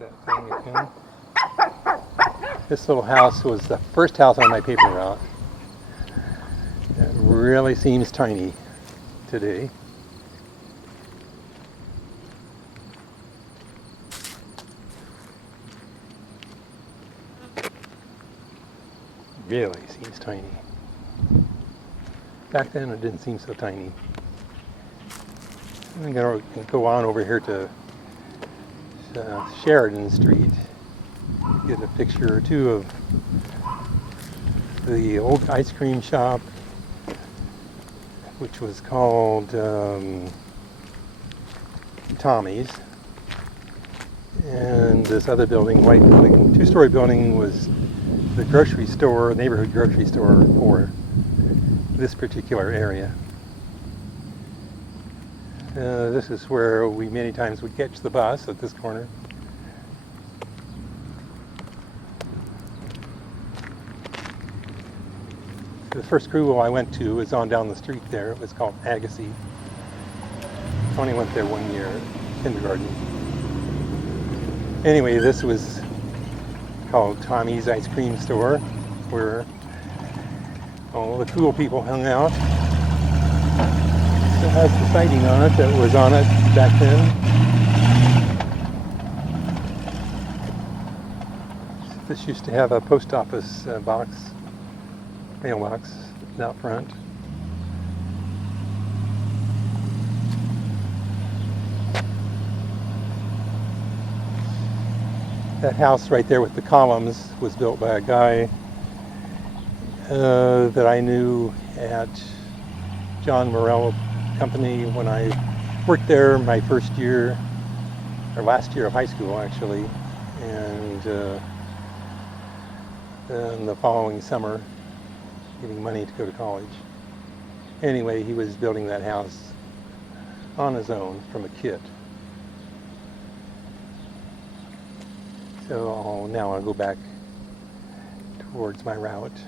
that thing again. This little house was the first house on my paper route. It really seems tiny today. Really seems tiny. Back then it didn't seem so tiny. I'm going to go on over here to Sheridan Street, get a picture or two of the old ice cream shop, which was called Tommy's. And this other building, white building, two-story building, was the grocery store, neighborhood grocery store for this particular area. This is where we many times would catch the bus at this corner. The first school I went to was on down the street there. It was called Agassiz. I only went there 1 year, kindergarten. Anyway, this was called Tommy's Ice Cream Store, where all the cool people hung out. Still has the siding on it that was on it back then. This used to have a post office mailbox out front. That house right there with the columns was built by a guy that I knew at John Morrell Company when I worked there my first year, or last year of high school actually, and then the following summer getting money to go to college. Anyway, he was building that house on his own from a kit. So now I'll go back towards my route.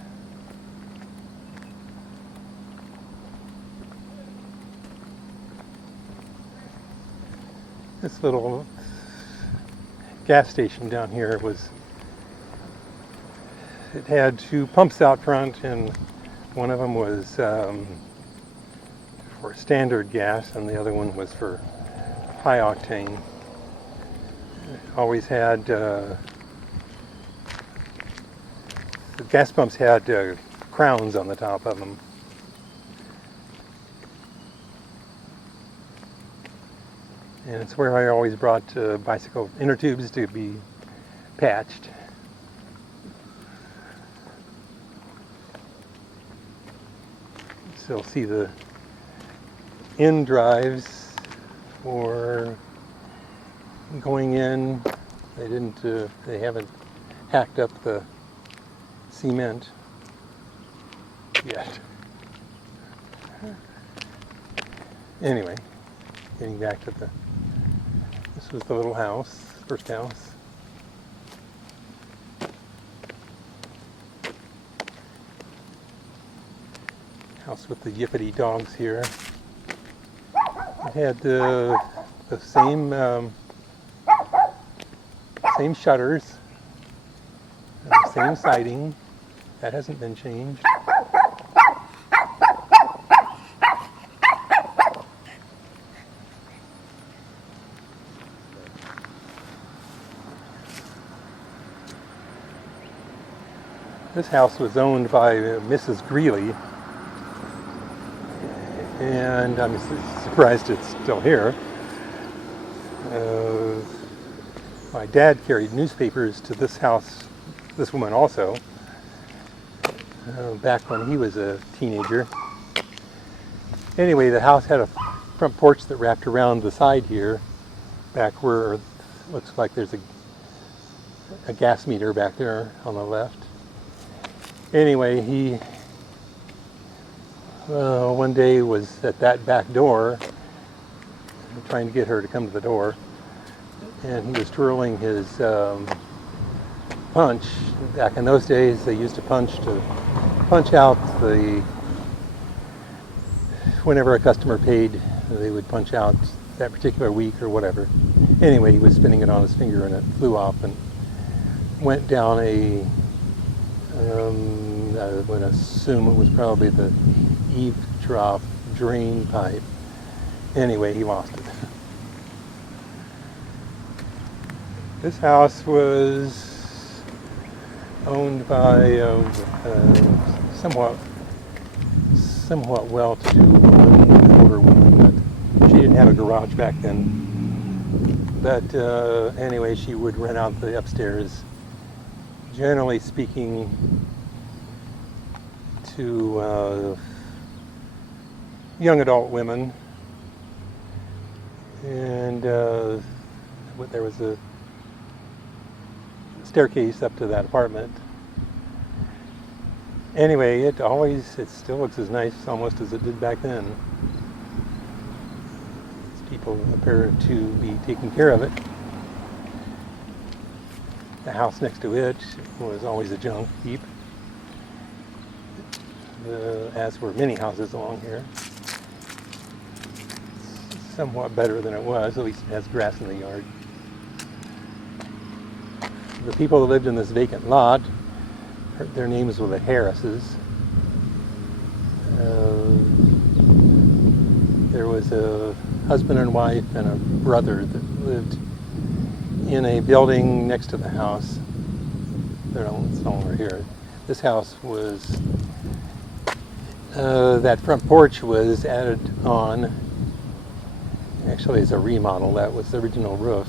This little gas station down here it had two pumps out front, and one of them was for standard gas and the other one was for high octane. Always had, the gas pumps had crowns on the top of them. And it's where I always brought bicycle inner tubes to be patched. So you'll see the end drives for going in. They haven't hacked up the cement yet. Anyway, getting back to this was the little house, first house. House with the yippity dogs here. It had the same shutters, and the same siding. That hasn't been changed. This house was owned by Mrs. Greeley, and I'm surprised it's still here. My dad carried newspapers to this house, this woman also, back when he was a teenager. Anyway, the house had a front porch that wrapped around the side here, back where it looks like there's a gas meter back there on the left. Anyway, he one day was at that back door, trying to get her to come to the door, and he was twirling his punch. Back in those days, they used to punch out whenever a customer paid, they would punch out that particular week or whatever. Anyway, he was spinning it on his finger and it flew off and went down a, I would assume it was probably the eave trough drain pipe. Anyway, he lost it. This house was owned by a somewhat well-to-do woman, an older woman, but she didn't have a garage back then. But anyway, she would rent out the upstairs, generally speaking, to young adult women. And there was a staircase up to that apartment. Anyway, it still looks as nice almost as it did back then. People appear to be taking care of it. The house next to it was always a junk heap, as were many houses along here. It's somewhat better than it was, at least it has grass in the yard. The people that lived in this vacant lot, their names were the Harrises. There was a husband and wife and a brother that lived in a building next to the house. They're no longer here. This house was, that front porch was added on, actually as a remodel. That was the original roof.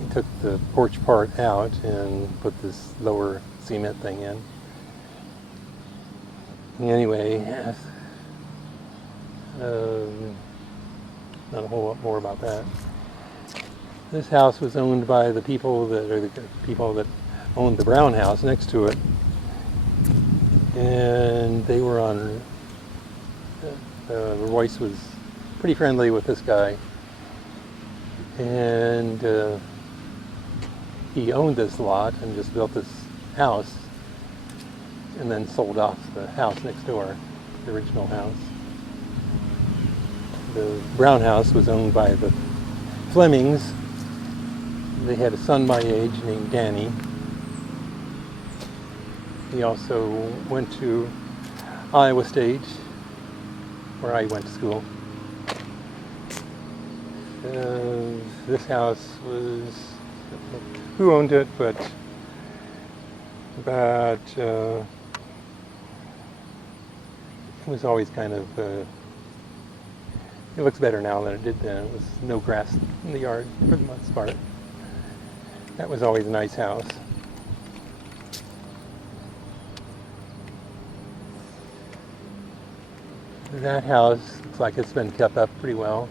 He took the porch part out and put this lower cement thing in. Anyway, not a whole lot more about that. This house was owned by the people that owned the brown house next to it, and they were on. Royce was pretty friendly with this guy, and he owned this lot and just built this house, and then sold off the house next door, the original house. The brown house was owned by the Flemings. They had a son my age named Danny. He also went to Iowa State, where I went to school. This house was, who owned it, but it was always kind of, it looks better now than it did then. It was no grass in the yard for the most part. That was always a nice house. That house looks like it's been kept up pretty well.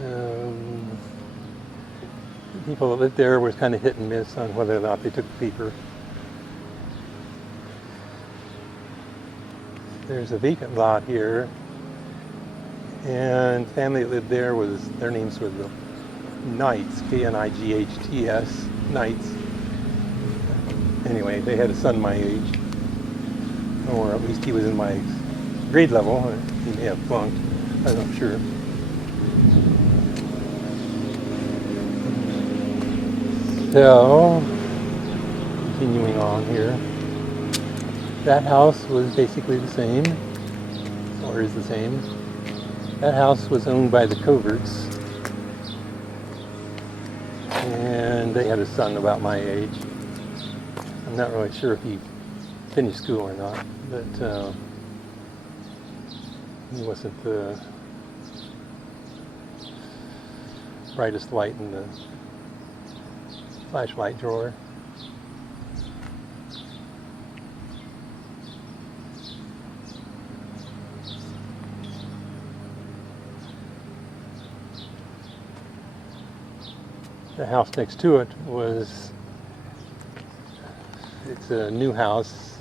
The people that lived there were kind of hit and miss on whether or not they took the paper. There's a vacant lot here, and the family that lived there their names were the Knights, K-N-I-G-H-T-S, Knights. Anyway, they had a son my age, or at least he was in my grade level. He may have flunked, I'm not sure. So, continuing on here, that house was basically the same, or is the same. That house was owned by the Coverts, and they had a son about my age. I'm not really sure if he finished school or not, but he wasn't the brightest light in the flashlight drawer. The house next to it it's a new house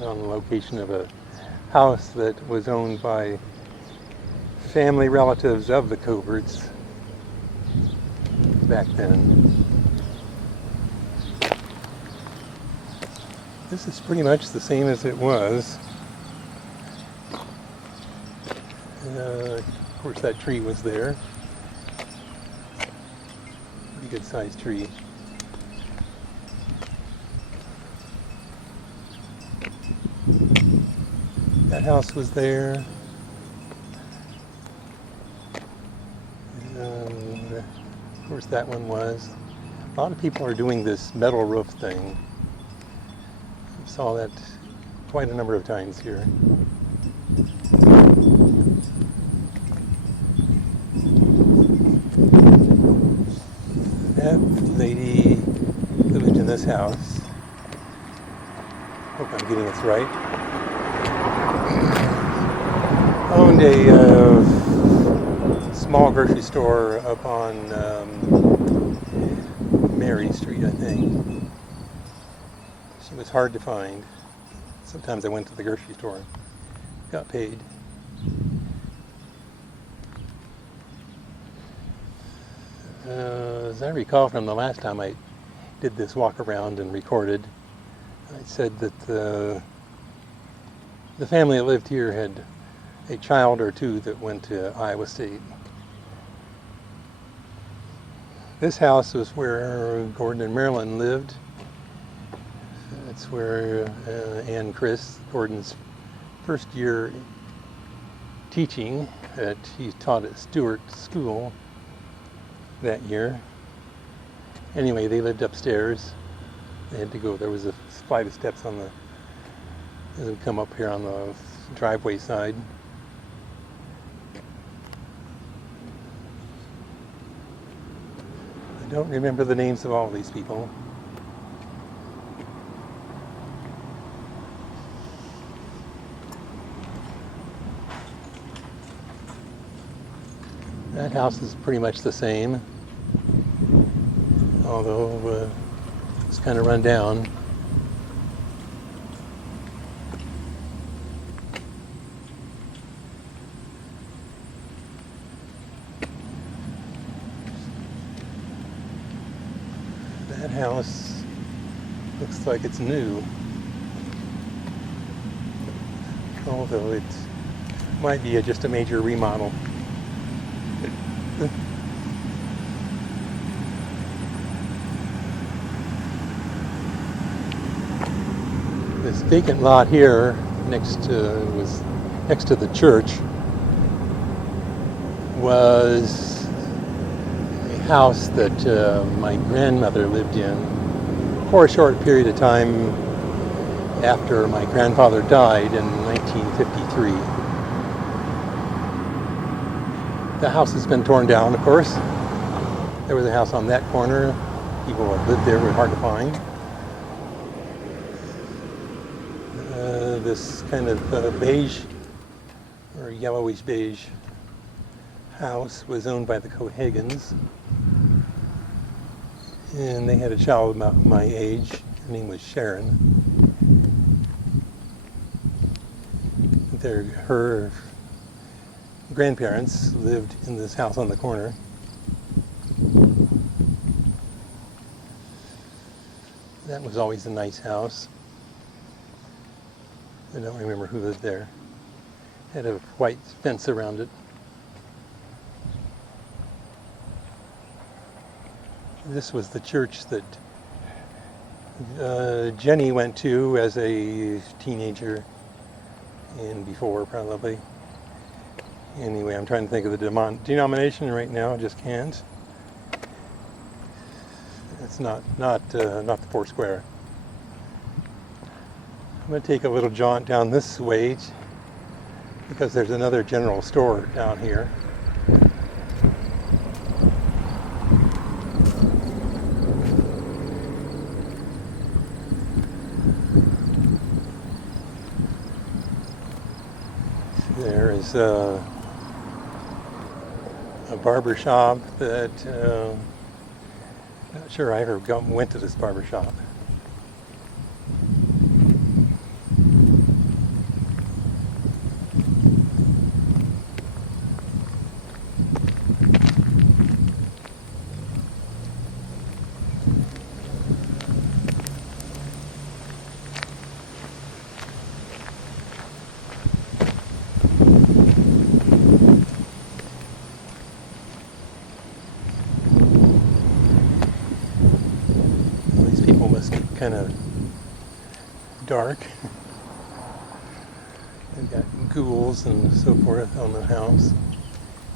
on the location of a house that was owned by family relatives of the Coverts back then. This is pretty much the same as it was. Of course, that tree was there. good sized tree. That house was there. Of course, that one was. A lot of people are doing this metal roof thing. I saw that quite a number of times here. That lady who lived in this house, hope I'm getting this right, owned a small grocery store up on Mary Street, I think. She was hard to find. Sometimes I went to the grocery store and got paid. As I recall from the last time I did this walk around and recorded, I said that the family that lived here had a child or two that went to Iowa State. This house was where Gordon and Marilyn lived. That's where and Chris, Gordon's first year teaching, that he taught at Stewart School that year. Anyway, they lived upstairs. They had to go, there was a flight of steps on the, as we come up here on the driveway side. I don't remember the names of all of these people. That house is pretty much the same, although it's kind of run down. That house looks like it's new, although it might be just a major remodel. This vacant lot here next to the church was a house that my grandmother lived in for a short period of time after my grandfather died in 1953. The house has been torn down, of course. There was a house on that corner. People who lived there were hard to find. This kind of beige or yellowish beige house was owned by the Cohagans, and they had a child about my age. Her name was Sheridan. Her grandparents lived in this house on the corner. That was always a nice house. I don't remember who lived there. Had a white fence around it. This was the church that Jenny went to as a teenager and before, probably. Anyway, I'm trying to think of the denomination right now. I just can't. It's not the Foursquare. I'm going to take a little jaunt down this way because there's another general store down here. There is a barbershop that not sure I ever went to this barbershop. kind of dark. They've got ghouls and so forth on the house.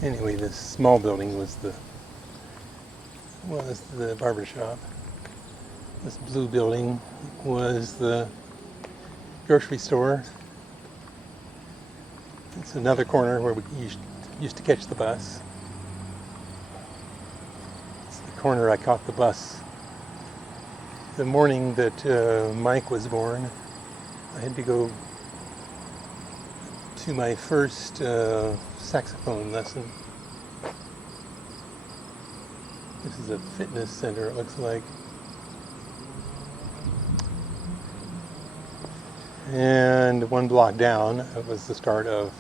Anyway, this small building was the barbershop. This blue building was the grocery store. It's another corner where we used to catch the bus. It's the corner I caught the bus the morning that Mike was born. I had to go to my first saxophone lesson. This is a fitness center, it looks like. And one block down, it was the start of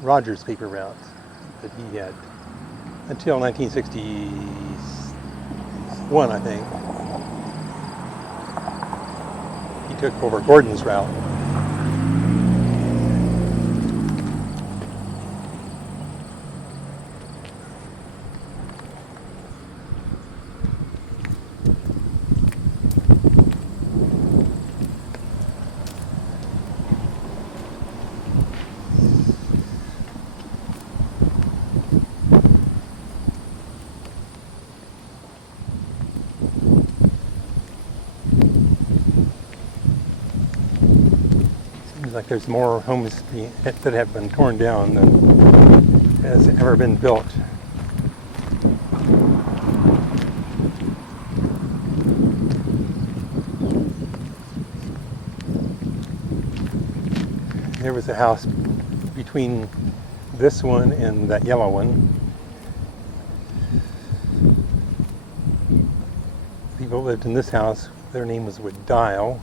Rogers paper route that he had until 1961, I think. He took over Gordon's route. Like there's more homes that have been torn down than has ever been built. There was a house between this one and that yellow one. People lived in this house. Their name was Dial.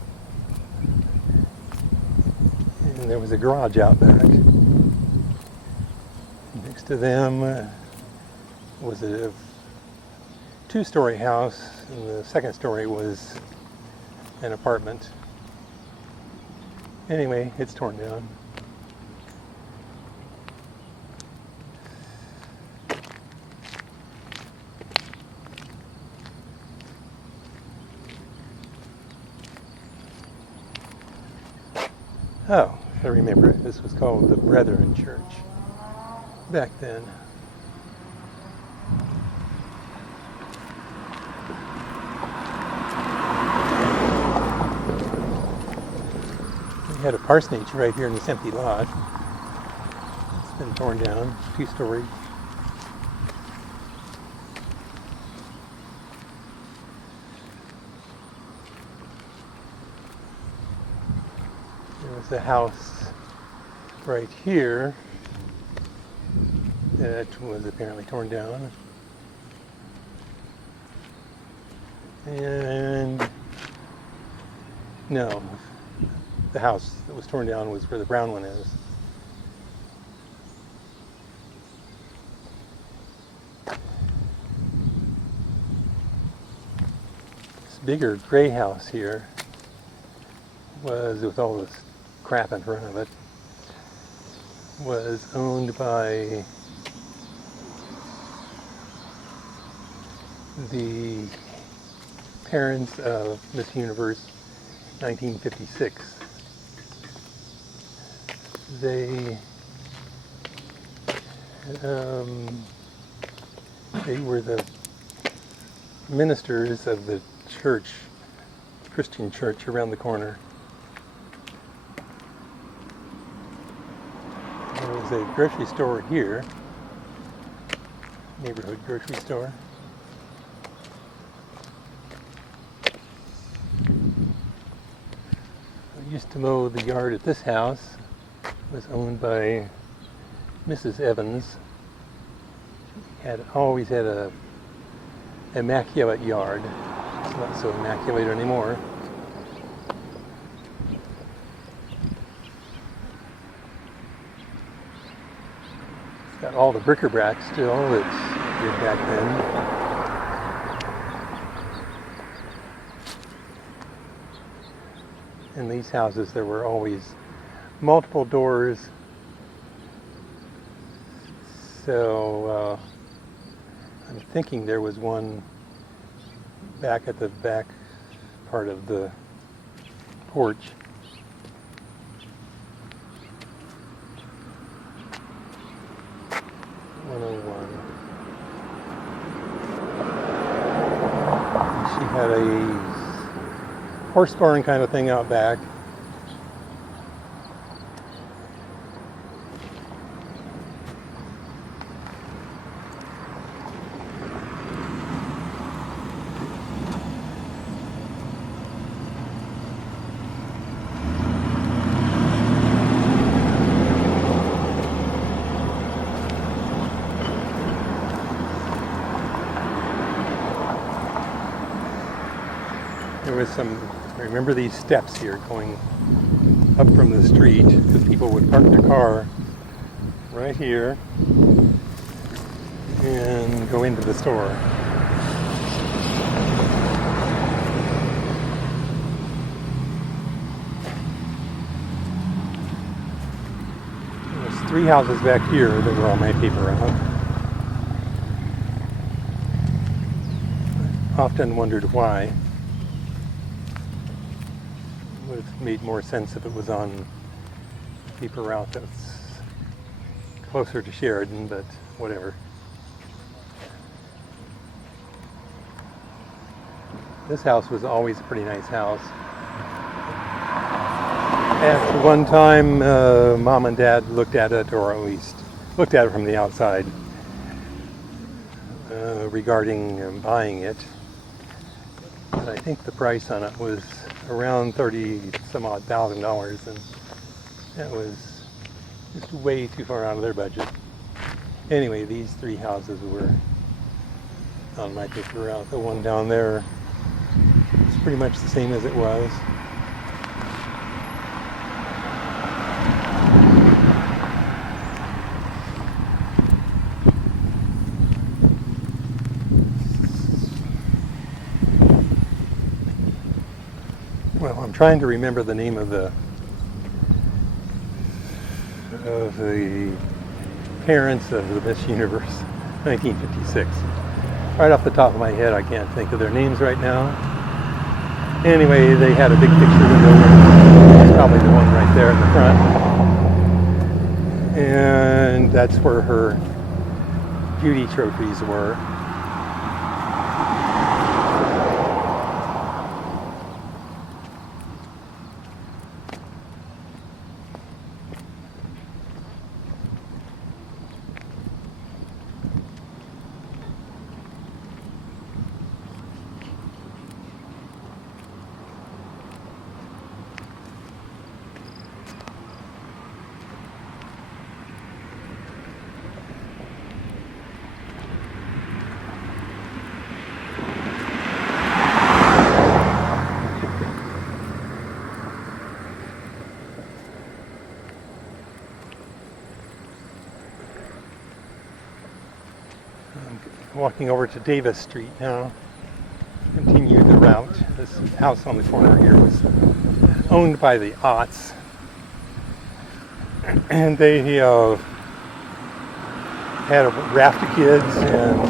And there was a garage out back. Next to them was a two-story house, and the second story was an apartment. Anyway, it's torn down. Oh, I remember it. This was called the Brethren Church back then. We had a parsonage right here in this empty lot. It's been torn down, two-story. There was a house right here that was apparently torn down. And no, the house that was torn down was where the brown one is. This bigger gray house here was, with all this crap in front of it, was owned by the parents of Miss Universe 1956. They were the ministers of the church, Christian church around the corner. There was a grocery store here, neighborhood grocery store. I used to mow the yard at this house. It was owned by Mrs. Evans. She had always had a immaculate yard. It's not so immaculate anymore. It's got all the bric-a-brac still that's did back then. In these houses there were always multiple doors, so I'm thinking there was one back at the back part of the porch. She had a horse barn kind of thing out back. There was some, remember these steps here going up from the street, because people would park their car right here and go into the store. There's 3 houses back here that were on my paper route. Often wondered why. Would have made more sense if it was on a paper route that's closer to Sheridan, but whatever. This house was always a pretty nice house. At one time, Mom and Dad looked at it, or at least looked at it from the outside, regarding buying it. But I think the price on it was around $30-some-odd thousand, and that was just way too far out of their budget. Anyway, these 3 houses were on my paper route. The one down there is pretty much the same as it was. Well, I'm trying to remember the name of the parents of the Miss Universe, 1956. Right off the top of my head, I can't think of their names right now. Anyway, they had a big picture window. It's probably the one right there in the front. And that's where her beauty trophies were. Walking over to Davis Street now. Continue the route. This house on the corner here was owned by the Otts, and they had a raft of kids, and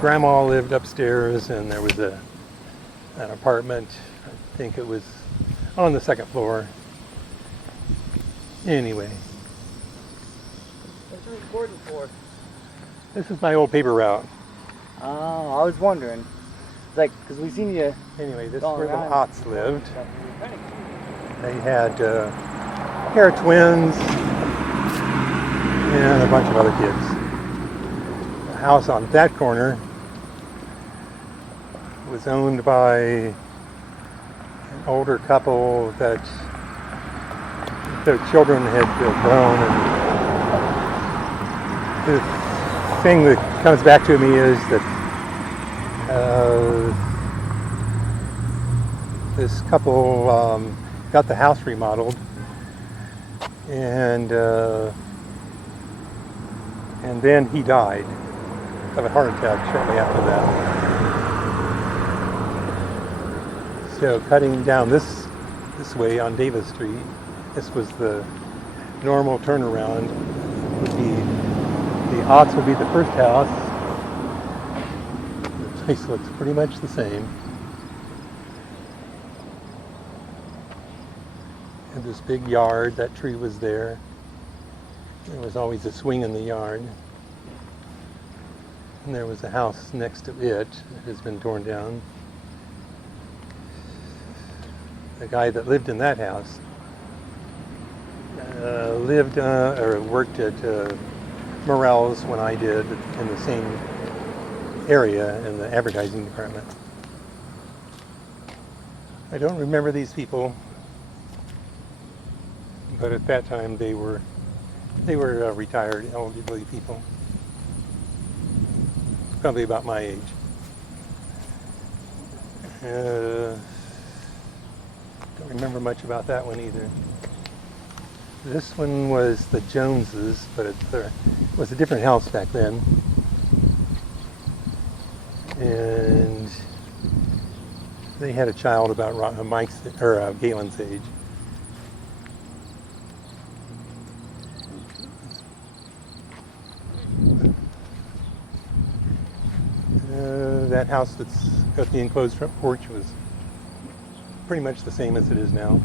Grandma lived upstairs, and there was an apartment. I think it was on the 2nd floor. Anyway. What's you recording for? This is my old paper route. Oh, I was wondering. Like, because we've seen you. Anyway, this is where the around. Otts lived. They had pair of twins and a bunch of other kids. The house on that corner was owned by an older couple that their children had grown, and the thing that comes back to me is that this couple got the house remodeled, and then he died of a heart attack shortly after that. So cutting down this way on Davis Street, this was the normal turnaround. The Otts will be the first house. The place looks pretty much the same. this big yard. That tree was there. There was always a swing in the yard. And there was a house next to it that has been torn down. The guy that lived in that house lived or worked at Morel's when I did, in the same area in the advertising department. I don't remember these people, but at that time they were retired elderly people, probably about my age. Don't remember much about that one either. This one was the Joneses, but it was a different house back then. And they had a child about Mike's or Galen's age. That house that's got the enclosed front porch was pretty much the same as it is now.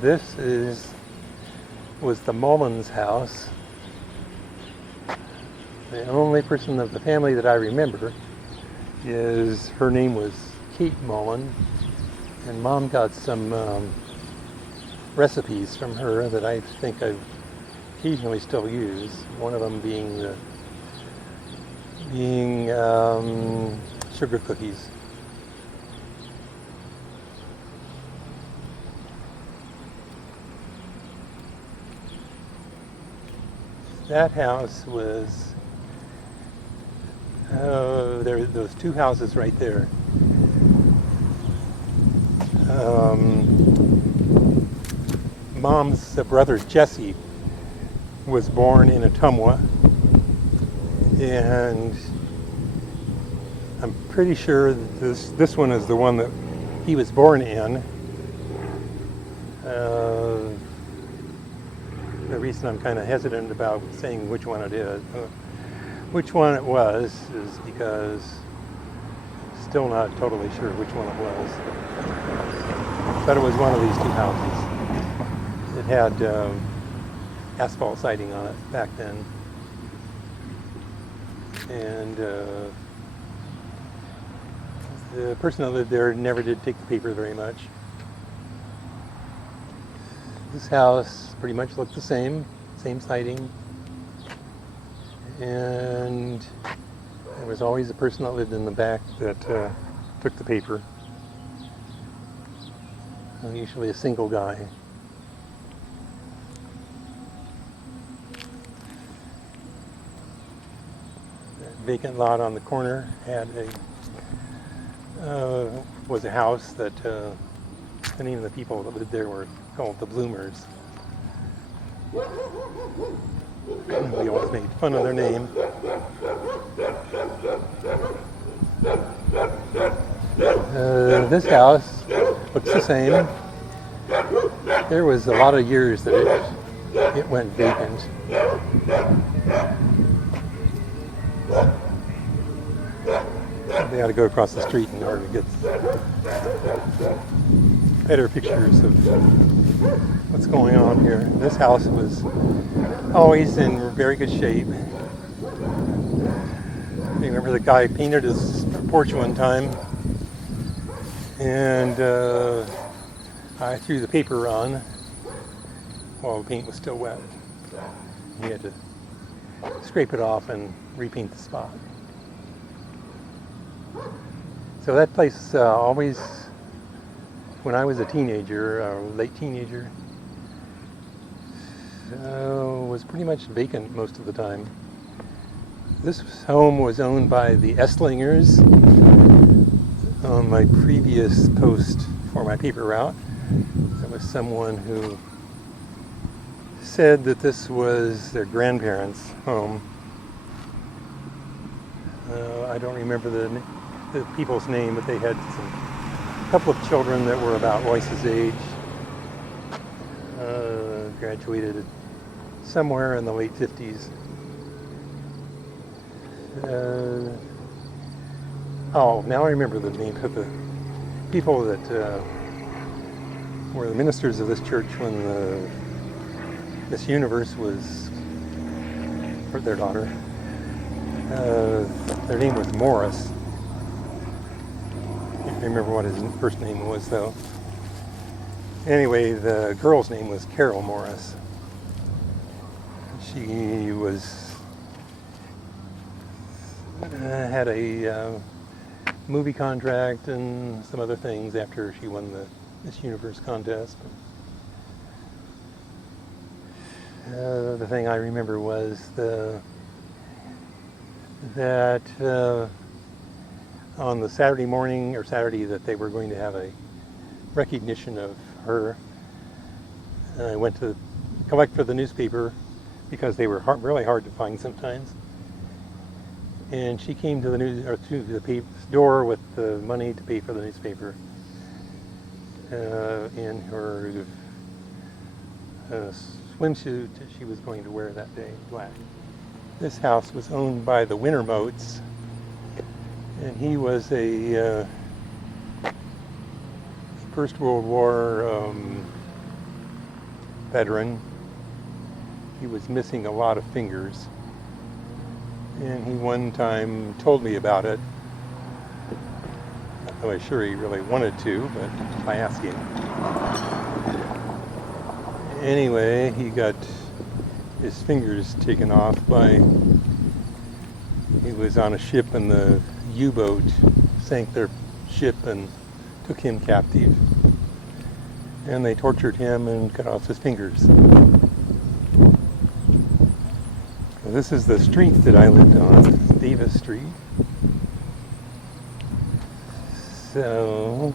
This was the Mullins house. The only person of the family that I remember is, her name was Kate Mullen, and Mom got some recipes from her that I think I occasionally still use. One of them being sugar cookies. That house was, there were those two houses right there. Mom's brother Jesse was born in Ottumwa, and I'm pretty sure that this one is the one that he was born in. The reason I'm kind of hesitant about saying which one it is, which one it was, is because I'm still not totally sure which one it was. But it was one of these two houses. It had asphalt siding on it back then. And the person that lived there never did take the paper very much. This house pretty much looked the same siding. And there was always a person that lived in the back that took the paper. Usually a single guy. That vacant lot on the corner had was a house that the name of the people that lived there were called the Bloomers. We always made fun of their name. This house looks the same. There was a lot of years that it went vacant. They ought to go across the street in order to get better pictures of what's going on here. This house was always in very good shape. I remember the guy painted his porch one time, and I threw the paper on while the paint was still wet. He had to scrape it off and repaint the spot. So that place always, when I was a teenager, or late teenager, was pretty much vacant most of the time. This home was owned by the Estlingers. On my previous post for my paper route, there was someone who said that this was their grandparents' home. I don't remember the people's name, but they had a couple of children that were about Royce's age. Graduated somewhere in the late 50s. Oh, now I remember the name of the people that were the ministers of this church when Miss Universe was for their daughter. Their name was Morris. I can't remember what his first name was though. Anyway, the girl's name was Carol Morris. She was had a movie contract and some other things after she won the Miss Universe contest. The thing I remember was that on the Saturday morning or Saturday that they were going to have a recognition of her, I went to collect for the newspaper because they were really hard to find sometimes. And she came to the door with the money to pay for the newspaper in her swimsuit that she was going to wear that day, black. This house was owned by the Wintermotes, and he was a First World War veteran. He was missing a lot of fingers, and he one time told me about it. Not really sure he really wanted to, but I asked him. Anyway, he got his fingers taken off he was on a ship and the U-boat sank their ship and took him captive. And they tortured him and cut off his fingers. This is the street that I lived on, Davis Street. So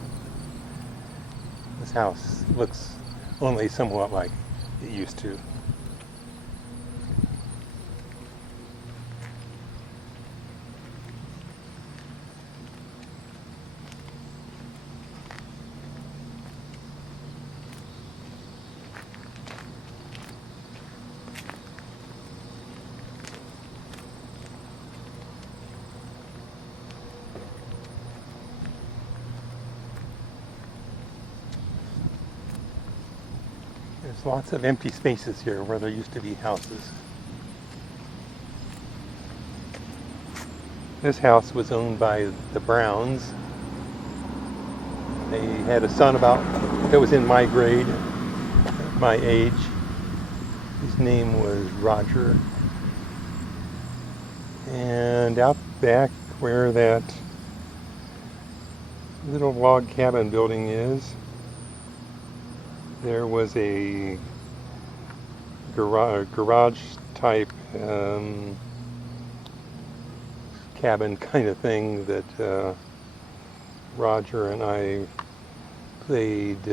this house looks only somewhat like it used to. There's lots of empty spaces here where there used to be houses. This house was owned by the Browns. They had a son that was in my grade, my age. His name was Roger. And out back where that little log cabin building is, there was a garage type cabin kind of thing that Roger and I played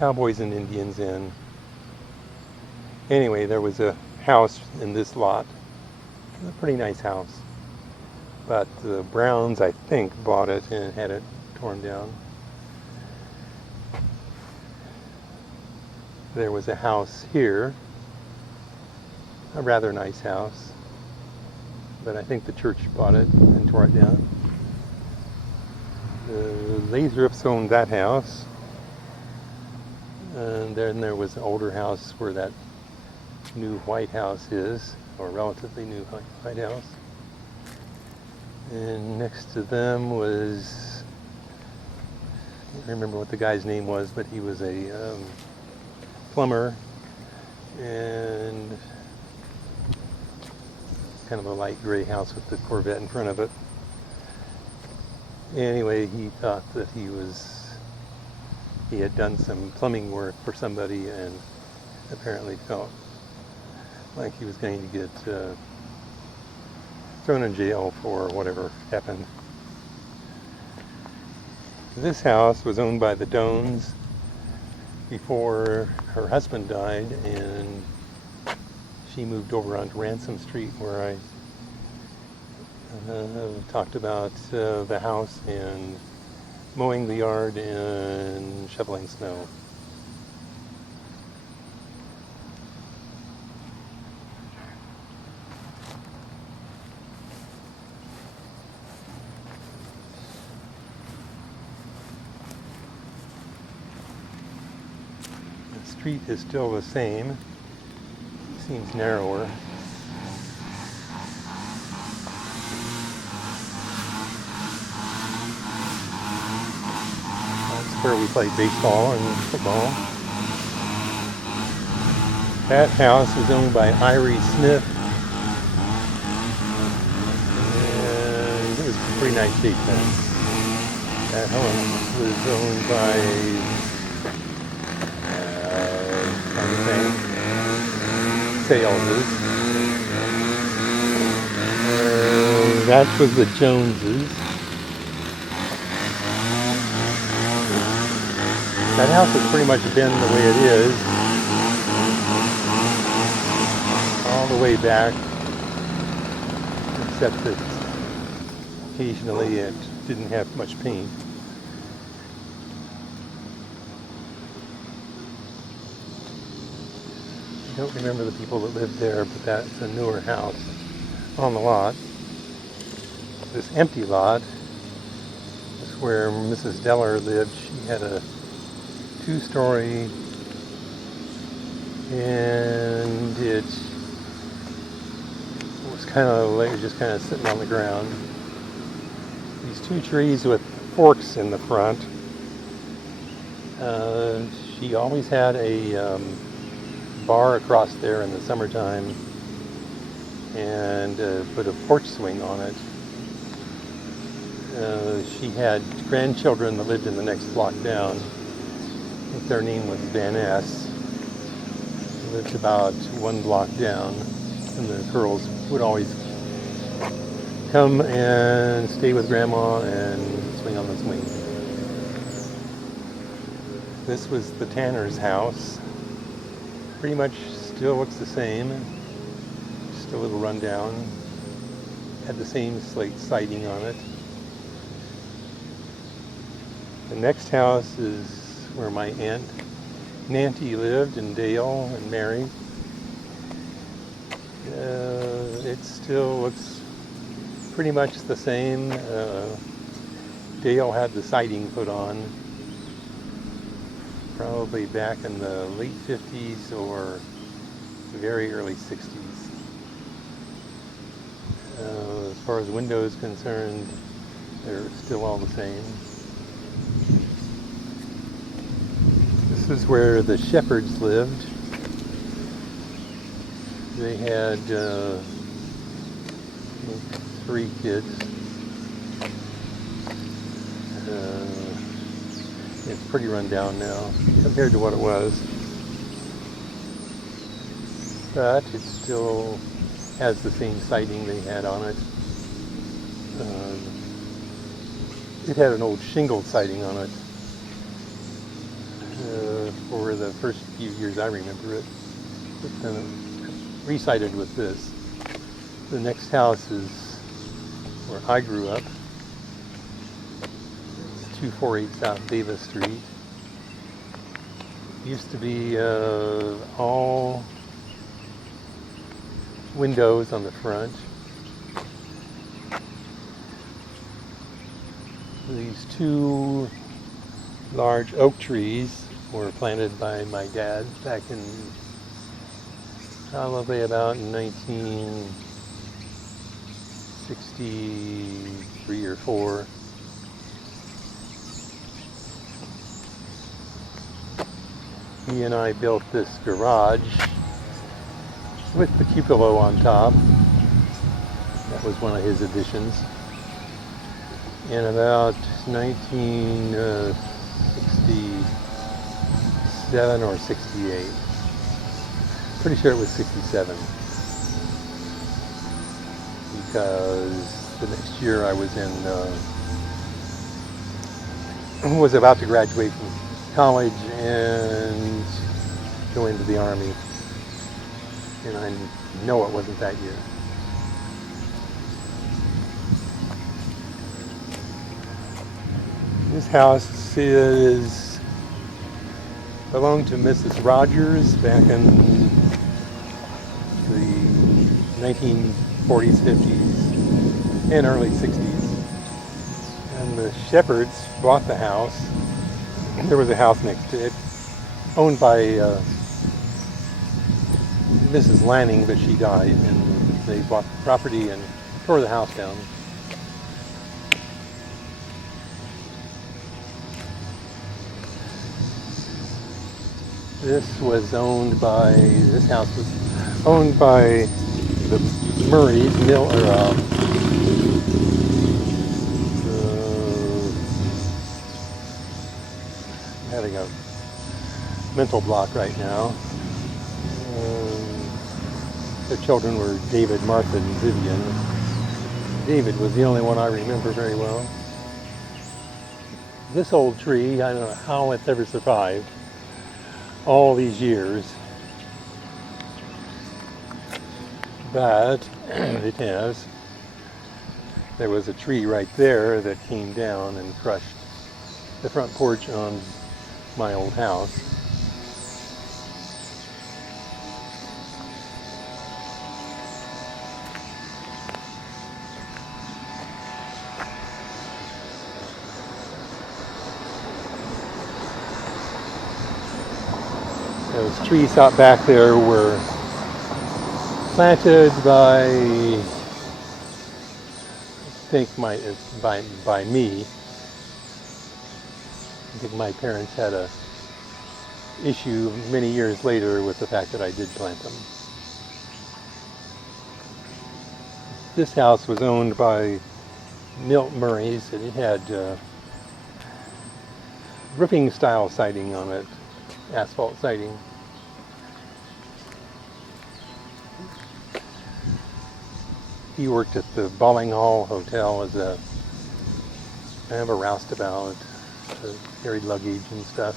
Cowboys and Indians in. Anyway, there was a house in this lot, a pretty nice house, but the Browns, I think, bought it and had it torn down. There was a house here, a rather nice house, but I think the church bought it and tore it down. The Lathrup's owned that house, and then there was an older house where that new White House is, or relatively new White House. And next to them was, I can't remember what the guy's name was, but he was a plumber, and kind of a light gray house with the Corvette in front of it. Anyway, he thought that he had done some plumbing work for somebody and apparently felt like he was going to get thrown in jail for whatever happened. This house was owned by the Dones before her husband died, and she moved over onto Ransom Street where I talked about the house and mowing the yard and shoveling snow. street is still the same. Seems narrower. That's where we played baseball and football. That house is owned by Irie Smith. And it was a pretty nice shape then. That home was owned by Saleses. That was the Joneses. That house has pretty much been the way it is all the way back, except that occasionally it didn't have much paint. I don't remember the people that lived there, but that's a newer house on the lot. This empty lot is where Mrs. Deller lived. She had a 2-story, and it was just kind of sitting on the ground. These 2 trees with forks in the front. She always had a bar across there in the summertime, and put a porch swing on it. She had grandchildren that lived in the next block down. I think their name was Van S. They lived about 1 block down, and the girls would always come and stay with Grandma and swing on the swing. This was the Tanner's house. Pretty much still looks the same. Just a little rundown. Had the same slate siding on it. The next house is where my Aunt Nancy lived, and Dale and Mary. It still looks pretty much the same. Dale had the siding put on probably back in the late 50s or very early 60s. As far as windows concerned, they're still all the same. This is where the Shepherds lived. They had 3 kids. It's pretty run down now compared to what it was, but it still has the same siding they had on it. It had an old shingled siding on it for the first few years I remember it. But then it re-sided with this. The next house is where I grew up. 248 South Davis Street. Used to be all windows on the front. These 2 large oak trees were planted by my dad back in probably about 1963 or 4. He and I built this garage with the cupola on top. That was one of his additions. In about 1967 or 68. Pretty sure it was 67. Because the next year I was about to graduate from college and go into the Army, and I know it wasn't that year. This house belonged to Mrs. Rogers back in the 1940s, 50s, and early 60s. And the Shepherds bought the house. There was a house next to it, owned by Mrs. Lanning, but she died, and they bought the property and tore the house down. This house was owned by the Murrays, having a mental block right now. The children were David, Martha, and Vivian. David was the only one I remember very well. This old tree, I don't know how it's ever survived all these years, but it has. There was a tree right there that came down and crushed the front porch on my old house. Those trees out back there were planted by, I think by me. I think my parents had a issue many years later with the fact that I did plant them. This house was owned by Milt Murray's, and it had roofing style siding on it, asphalt siding. He worked at the Bowling Hall Hotel as a kind of a roustabout, carried luggage and stuff.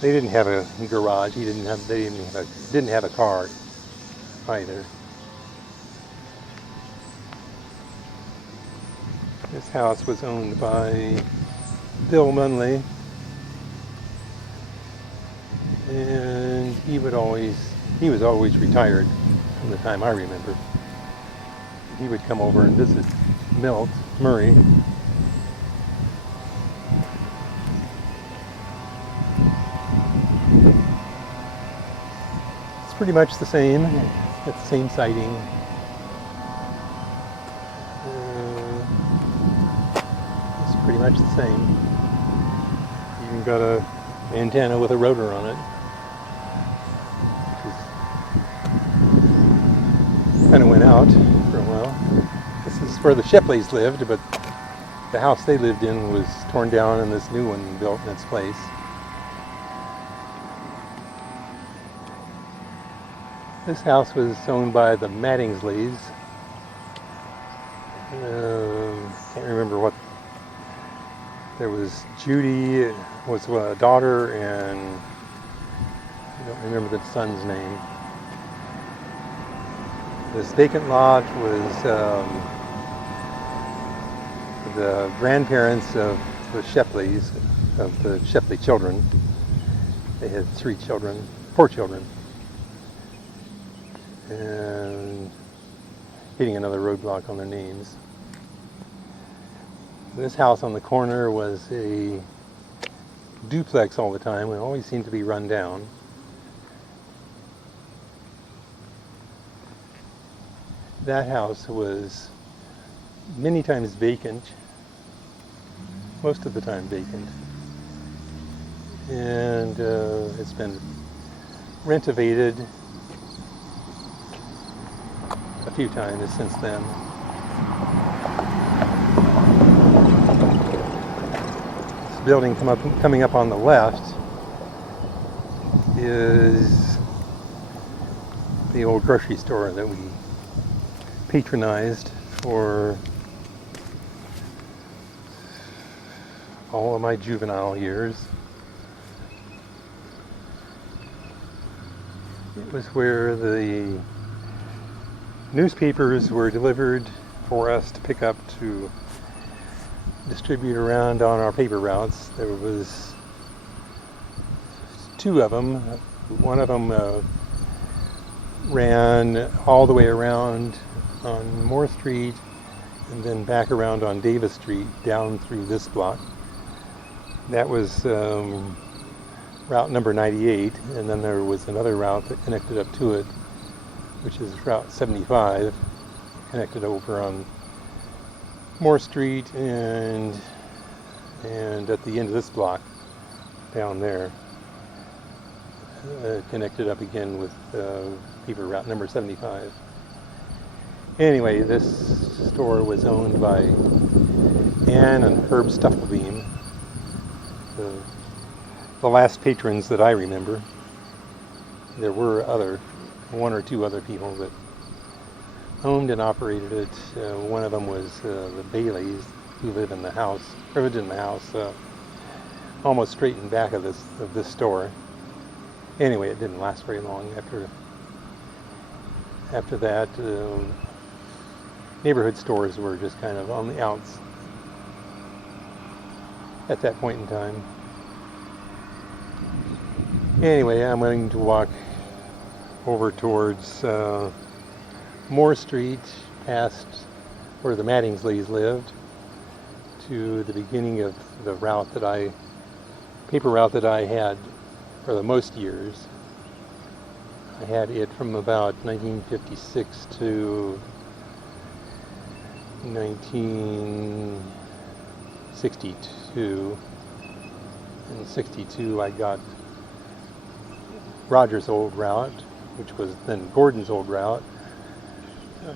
They didn't have a garage. They didn't have a car either. This house was owned by Bill Munley, and he was always retired from the time I remember. He would come over and visit Milt Murray. It's pretty much the same. It's got the same siding. It's pretty much the same. Even got a antenna with a rotor on it, which kind of went out for a while. This is where the Shepleys lived, but the house they lived in was torn down and this new one built in its place. This house was owned by the Mattingsleys. Can't remember what. There was Judy, was a daughter, and I don't remember the son's name. This vacant lot was the grandparents of the Shepleys, of the Shepley children. They had 4 children. And hitting another roadblock on their names. This house on the corner was a duplex all the time. It always seemed to be run down. That house was many times vacant, most of the time vacant. And it's been renovated a few times since then. This building coming up on the left is the old grocery store that we patronized for all of my juvenile years. It was where the newspapers were delivered for us to pick up to distribute around on our paper routes. There was 2 of them. One of them ran all the way around on Moore Street and then back around on Davis Street down through this block. That was route number 98, and then there was another route that connected up to it, which is route 75, connected over on Moore Street and at the end of this block down there, connected up again with paper route number 75. Anyway, this store was owned by Ann and Herb Stufflebeam, the last patrons that I remember. There were one or two other people that owned and operated it. One of them was the Baileys, who lived in the house, almost straight in back of this store. Anyway, it didn't last very long after that. Neighborhood stores were just kind of on the outs at that point in time. Anyway, I'm going to walk over towards Moore Street, past where the Mattingslys lived, to the beginning of the paper route that I had for the most years. I had it from about 1956 to 1962. In 62 I got Roger's old route, which was then Gordon's old route.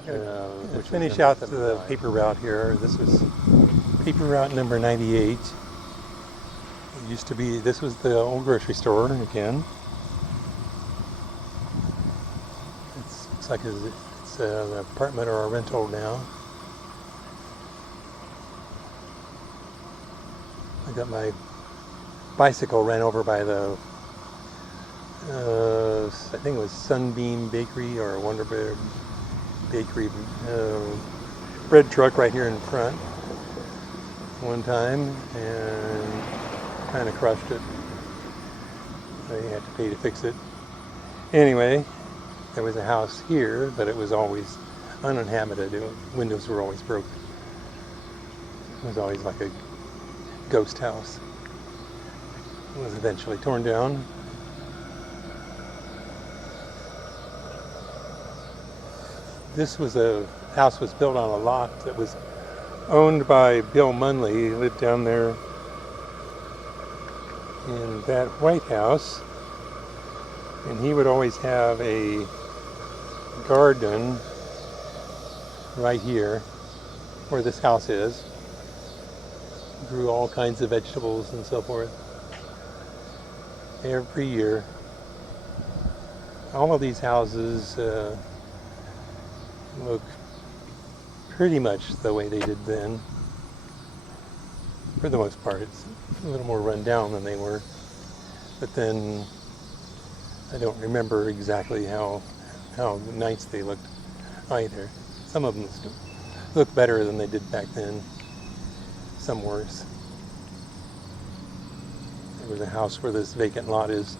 To finish out the paper route here, this was paper route number 98. It used to be, this was the old grocery store again. Looks like it's an apartment or a rental now. I got my bicycle ran over by the I think it was Sunbeam Bakery or Wonder Bread Bakery bread truck right here in front one time, and kind of crushed it. I had to pay to fix it. Anyway, there was a house here, but it was always uninhabited. Windows were always broken. It was always like a ghost house. It was eventually torn down. This house was built on a lot that was owned by Bill Munley. He lived down there in that White House, and he would always have a garden right here where this house is. Grew all kinds of vegetables and so forth every year. All of these houses look pretty much the way they did then. For the most part, it's a little more run down than they were. But then I don't remember exactly how nice they looked either. Some of them look better than they did back then. Some worse. There was a house where this vacant lot is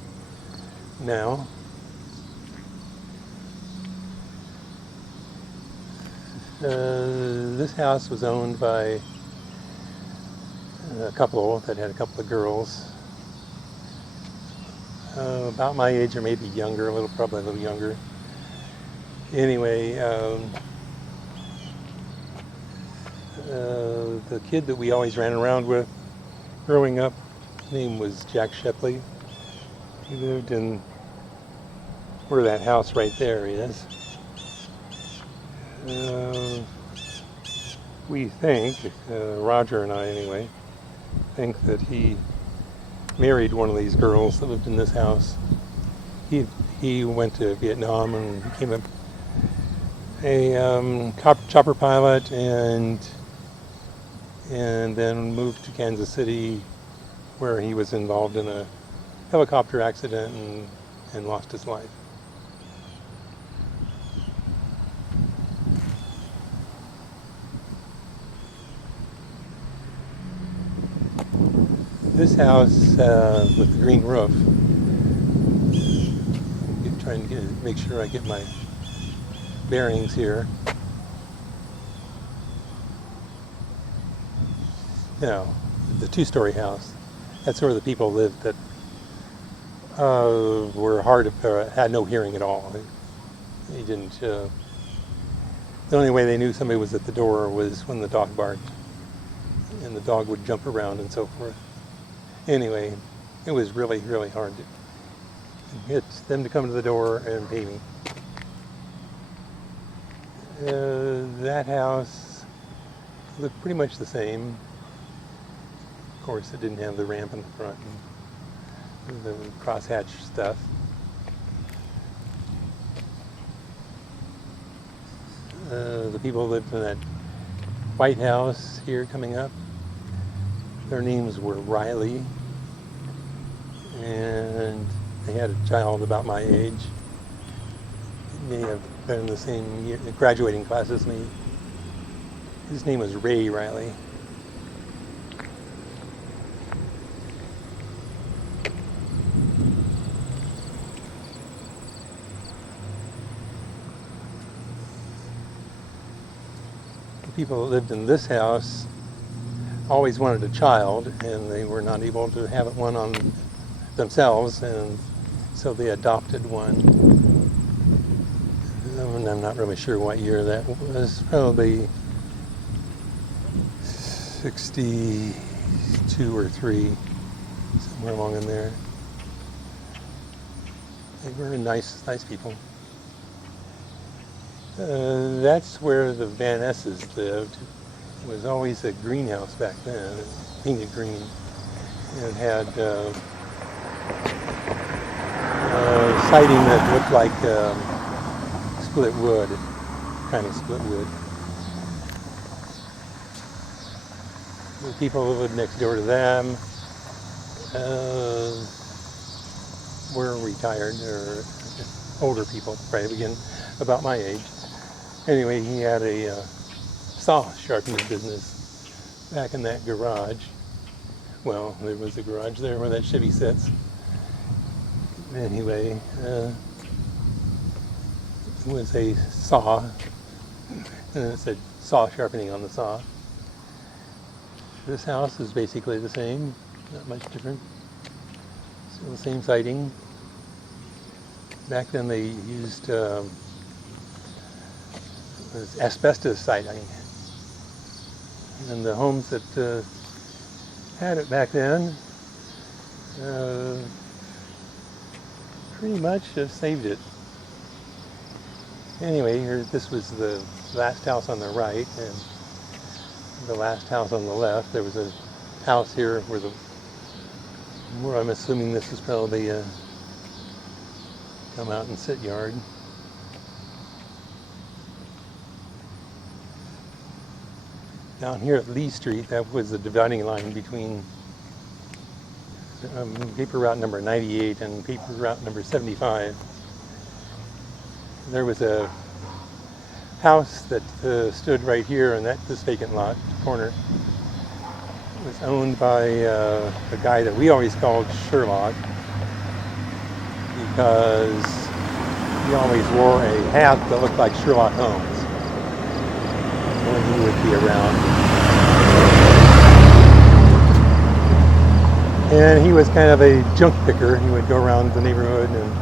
now. This house was owned by a couple that had a couple of girls, about my age or maybe younger, probably a little younger. Anyway, the kid that we always ran around with growing up, his name was Jack Shepley. He lived in where that house right there is. We think, Roger and I anyway, think that he married one of these girls that lived in this house. He went to Vietnam and became a chopper pilot, and then moved to Kansas City, where he was involved in a helicopter accident and lost his life. This house with the green roof, I'm trying to make sure I get my bearings here. No, the two-story house. That's where the people lived that were hard, had no hearing at all. They didn't. The only way they knew somebody was at the door was when the dog barked, and the dog would jump around and so forth. Anyway, it was really, really hard to get them to come to the door and pay me. That house looked pretty much the same. Of course, it didn't have the ramp in the front and the crosshatch stuff. The people who lived in that White House here coming up, their names were Riley, and they had a child about my age. May have been in the same year, graduating class as me. His name was Ray Riley. The people that lived in this house always wanted a child, and they were not able to have one on themselves, and so they adopted one. And I'm not really sure what year that was. Probably 62 or 3, somewhere along in there. They were nice people. That's where the Van Esses lived. It was always a greenhouse back then, painted green. And it had siding that looked like split wood, kind of split wood. The people who lived next door to them were retired, or older people, probably again about my age. Anyway, he had a saw sharpening business back in that garage. Well, there was a garage there where that Chevy sits. Anyway, it was a saw, and it said saw sharpening on the saw. This house is basically the same, not much different. Still the same siding. Back then they used asbestos siding. And the homes that had it back then pretty much saved it. Anyway, this was the last house on the right, and the last house on the left. There was a house here where I'm assuming this is probably a come out and sit yard. Down here at Lee Street, that was the dividing line between paper route number 98 and paper route number 75. There was a house that stood right here, and this vacant lot corner was owned by a guy that we always called Sherlock, because he always wore a hat that looked like Sherlock Holmes when he would be around. And he was kind of a junk picker. He would go around the neighborhood and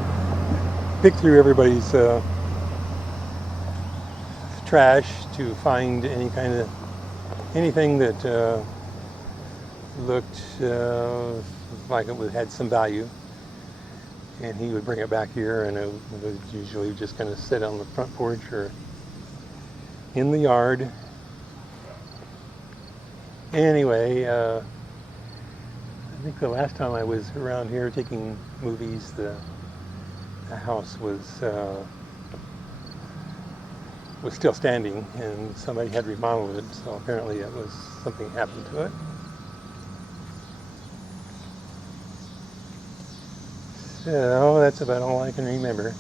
pick through everybody's trash to find anything that looked like it had some value. And he would bring it back here, and it would usually just kind of sit on the front porch or in the yard. Anyway, I think the last time I was around here taking movies, the house was still standing, and somebody had remodeled it, so apparently it was something happened to it. So that's about all I can remember.